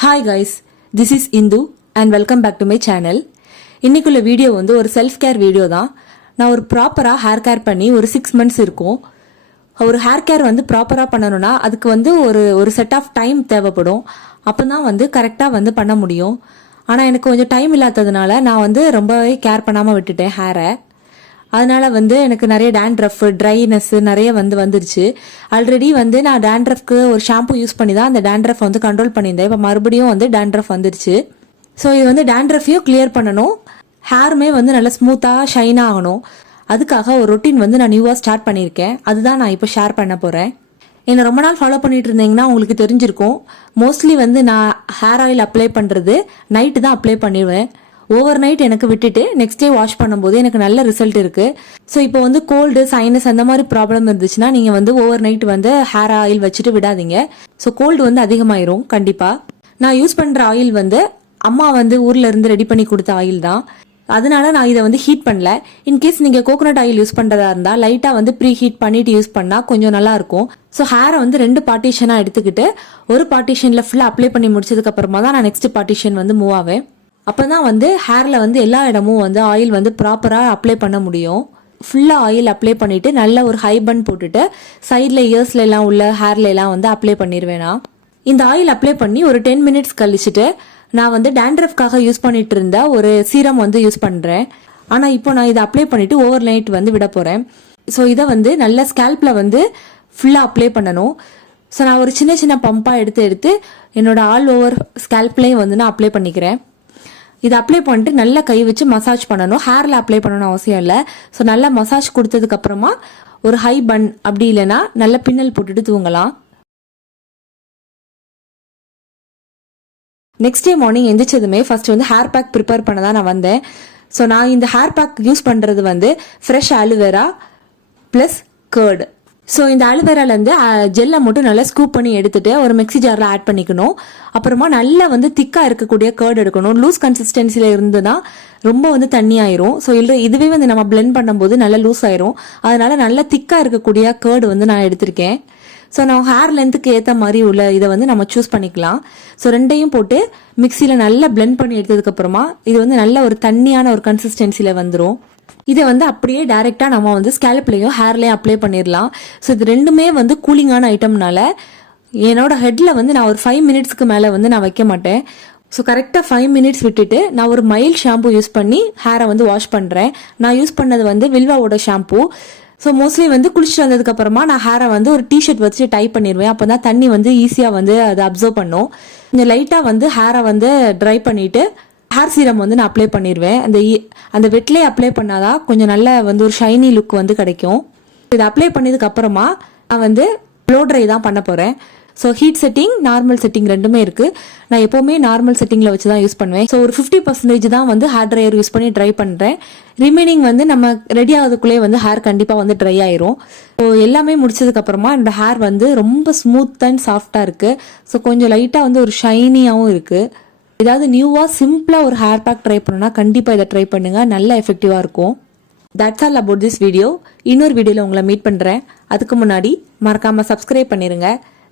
Hi guys, this is Indu and welcome back to my channel. இன்னைக்குள்ள video வந்து ஒரு self care video தான். நான் ஒரு ப்ராப்பரா ஹேர் கேர் பண்ணி ஒரு 6 months இருக்கும். ஒரு ஹேர் கேர் வந்து ப்ராப்பரா பண்ணணும்னா அதுக்கு வந்து ஒரு செட் ஆஃப் டைம் தேவைப்படும். அப்பதான் வந்து கரெக்டா வந்து பண்ண முடியும். ஆனா எனக்கு கொஞ்சம் டைம் இல்லாததுனால நான் வந்து ரொம்பவே கேர் பண்ணாம விட்டுட்டேன் ஹேரை. அதனால வந்து எனக்கு நிறைய டேண்ட்ரஃப் ட்ரைனஸ் நிறைய வந்துருச்சு. ஆல்ரெடி வந்து நான் டேண்ட்ரஃப்க்கு ஒரு ஷாம்பு யூஸ் பண்ணி தான் அந்த டேண்ட்ரஃப் வந்து கண்ட்ரோல் பண்ணியிருந்தேன். இப்போ மறுபடியும் வந்து டேண்ட்ரஃப் வந்துருச்சு. ஸோ இது வந்து டேண்ட்ரஃபையும் கிளியர் பண்ணணும், ஹேருமே வந்து நல்லா ஸ்மூத்தாக ஷைன் ஆகணும். அதுக்காக ஒரு ரொட்டீன் வந்து நான் நியூவாக ஸ்டார்ட் பண்ணியிருக்கேன். அதுதான் நான் இப்போ ஷேர் பண்ண போகிறேன். என்னை ரொம்ப நாள் ஃபாலோ பண்ணிட்டு இருந்தீங்கன்னா உங்களுக்கு தெரிஞ்சிருக்கும். மோஸ்ட்லி வந்து நான் ஹேர் ஆயில் அப்ளை பண்ணுறது நைட்டு தான் அப்ளை பண்ணிடுவேன். ஓவர் நைட் எனக்கு விட்டுட்டு நெக்ஸ்ட் டே வாஷ் பண்ணும்போது எனக்கு நல்ல ரிசல்ட் இருக்கு. ஸோ இப்போ வந்து கோல்டு சைனஸ் அந்த மாதிரி ப்ராப்ளம் இருந்துச்சுன்னா நீங்க வந்து ஓவர் நைட் வந்து ஹேர் ஆயில் வச்சுட்டு விடாதீங்க. ஸோ கோல்டு வந்து அதிகமாயிரும் கண்டிப்பா. நான் யூஸ் பண்ற ஆயில் வந்து அம்மா வந்து ஊர்ல இருந்து ரெடி பண்ணி கொடுத்த ஆயில் தான். அதனால நான் இதை வந்து ஹீட் பண்ணல. இன்கேஸ் நீங்க கோகோனட் ஆயில் யூஸ் பண்றதா இருந்தா லைட்டா வந்து ப்ரீ ஹீட் பண்ணிட்டு யூஸ் பண்ணா கொஞ்சம் நல்லா இருக்கும். ஸோ ஹேரை வந்து 2 பார்ட்டிஷனா எடுத்துக்கிட்டு ஒரு பார்ட்டிஷன்ல ஃபுல்லா அப்ளை பண்ணி முடிச்சதுக்கு அப்புறமா தான் நான் நெக்ஸ்ட் பார்ட்டிஷன் வந்து மூவ் ஆவேன். அப்பதான் வந்து ஹேர்ல வந்து எல்லா இடமும் வந்து ஆயில் வந்து ப்ராப்பரா அப்ளை பண்ண முடியும். ஃபுல்லா ஆயில் அப்ளை பண்ணிட்டு நல்ல ஒரு ஹை பன் போட்டுட்டு சைட்ல இயர்ஸ்ல எல்லாம் உள்ள ஹேர்ல எல்லாம் வந்து அப்ளை பண்ணிடுவேனா. இந்த ஆயில் அப்ளை பண்ணி ஒரு 10 minutes கழிச்சுட்டு நான் வந்து டேண்ட்ரஃப்காக யூஸ் பண்ணிட்டு இருந்த ஒரு சீரம் வந்து யூஸ் பண்றேன். ஆனா இப்போ நான் இதை அப்ளை பண்ணிட்டு ஓவர் நைட் வந்து விட போறேன். ஸோ இதை வந்து நல்ல ஸ்கேல்ப்ல வந்து ஃபுல்லா அப்ளை பண்ணணும். ஸோ நான் ஒரு சின்ன சின்ன பம்பா எடுத்து என்னோட ஆல் ஓவர் ஸ்கேல்ப்லயும் வந்து நான் அப்ளை பண்ணிக்கிறேன். இதை அப்ளை பண்ணிட்டு நல்லா கை வச்சு மசாஜ் பண்ணணும். ஹேர்ல அப்ளை பண்ணணும் அவசியம் இல்லை. ஸோ நல்லா மசாஜ் கொடுத்ததுக்கு அப்புறமா ஒரு ஹை பன் அப்படி இல்லைன்னா நல்ல பின்னல் போட்டுட்டு தூங்கலாம். நெக்ஸ்ட் டே மார்னிங் எந்திரிச்சதுமே ஃபர்ஸ்ட் வந்து ஹேர் பேக் ப்ரிப்பேர் பண்ண தான் நான் வந்தேன். ஸோ நான் இந்த ஹேர் பேக் யூஸ் பண்றது வந்து fresh aloe vera plus curd. So இந்த ஆலுவேராலேருந்து ஜெல்லை மட்டும் நல்லா ஸ்கூப் பண்ணி எடுத்துட்டு ஒரு மிக்ஸி ஜாரில் ஆட் பண்ணிக்கணும். அப்புறமா நல்லா வந்து திக்காக இருக்கக்கூடிய கர்ட் எடுக்கணும். லூஸ் கன்சிஸ்டன்சியில் இருந்துன்னா ரொம்ப வந்து தண்ணி ஆயிரும். ஸோ இல்லை இதுவே வந்து நம்ம பிளெண்ட் பண்ணும்போது நல்லா லூஸ் ஆயிரும். அதனால நல்லா திக்காக இருக்கக்கூடிய கர்டு வந்து நான் எடுத்திருக்கேன். ஸோ நான் ஹேர் லென்த்துக்கு ஏற்ற மாதிரி உள்ள இதை வந்து நம்ம சூஸ் பண்ணிக்கலாம். ஸோ ரெண்டையும் போட்டு மிக்சியில் நல்லா பிளெண்ட் பண்ணி எடுத்ததுக்கு அப்புறமா இது வந்து நல்ல ஒரு தண்ணியான ஒரு கன்சிஸ்டன்சியில் வந்துடும். இதை வந்து அப்படியே டைரக்டா நம்ம வந்து ஸ்கேல்ப்லயும் ஹேர்லயும் அப்ளை பண்ணிடலாம். ஸோ இது ரெண்டுமே வந்து கூலிங்கான ஐட்டம்னால என்னோட ஹெட்ல வந்து நான் ஒரு 5 minutesக்கு மேல வந்து நான் வைக்க மாட்டேன். ஸோ கரெக்டா 5 minutes விட்டுட்டு நான் ஒரு மைல்ட் ஷாம்பு யூஸ் பண்ணி ஹேரை வந்து வாஷ் பண்றேன். நான் யூஸ் பண்ணது வந்து வில்வாவோட ஷாம்பு. ஸோ மோஸ்ட்லி வந்து குளிச்சுட்டு வந்ததுக்கு அப்புறமா நான் ஹேரை வந்து ஒரு டிஷர்ட் வச்சு டை பண்ணிடுவேன். அப்பதான் தண்ணி வந்து ஈஸியா வந்து அதை அப்சர்வ் பண்ணும். கொஞ்சம் லைட்டா வந்து ஹேரை வந்து ட்ரை பண்ணிட்டு ஹேர் சீரம் வந்து நான் அப்ளை பண்ணிடுவேன். அந்த வெட்லேயே அப்ளை பண்ணாதான் கொஞ்சம் நல்ல வந்து ஒரு ஷைனி லுக் வந்து கிடைக்கும். இதை அப்ளை பண்ணதுக்கு அப்புறமா நான் வந்து ப்ளோ ட்ரை தான் பண்ண போறேன். So heat setting normal setting ரெண்டுமே இருக்கு. நான் எப்பவுமே நார்மல் செட்டிங்ல வச்சு தான் யூஸ் பண்ணுவேன். ஸோ ஒரு 50% தான் வந்து ஹேர் ட்ரையர் யூஸ் பண்ணி ட்ரை பண்றேன். ரிமைனிங் வந்து நம்ம ரெடி ஆகுதுக்குள்ளே வந்து ஹேர் கண்டிப்பா வந்து ட்ரை ஆயிரும். ஸோ எல்லாமே முடிச்சதுக்கு அப்புறமா என்னோட ஹேர் வந்து ரொம்ப ஸ்மூத் அண்ட் சாஃப்டா இருக்கு. ஸோ கொஞ்சம் லைட்டா வந்து ஒரு ஷைனியாவும் இருக்கு. ஏதாவது நியூவா சிம்பிளா ஒரு ஹேர் பேக் ட்ரை பண்ணணும்னா கண்டிப்பா இதை ட்ரை பண்ணுங்க, நல்ல எஃபெக்டிவா இருக்கும். That's all about this video. இன்னொரு வீடியோல உங்களை மீட் பண்றேன். அதுக்கு முன்னாடி மறக்காம சப்ஸ்கிரைப் பண்ணிருங்க.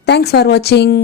தேங்க்ஸ் ஃபார் வாட்சிங்.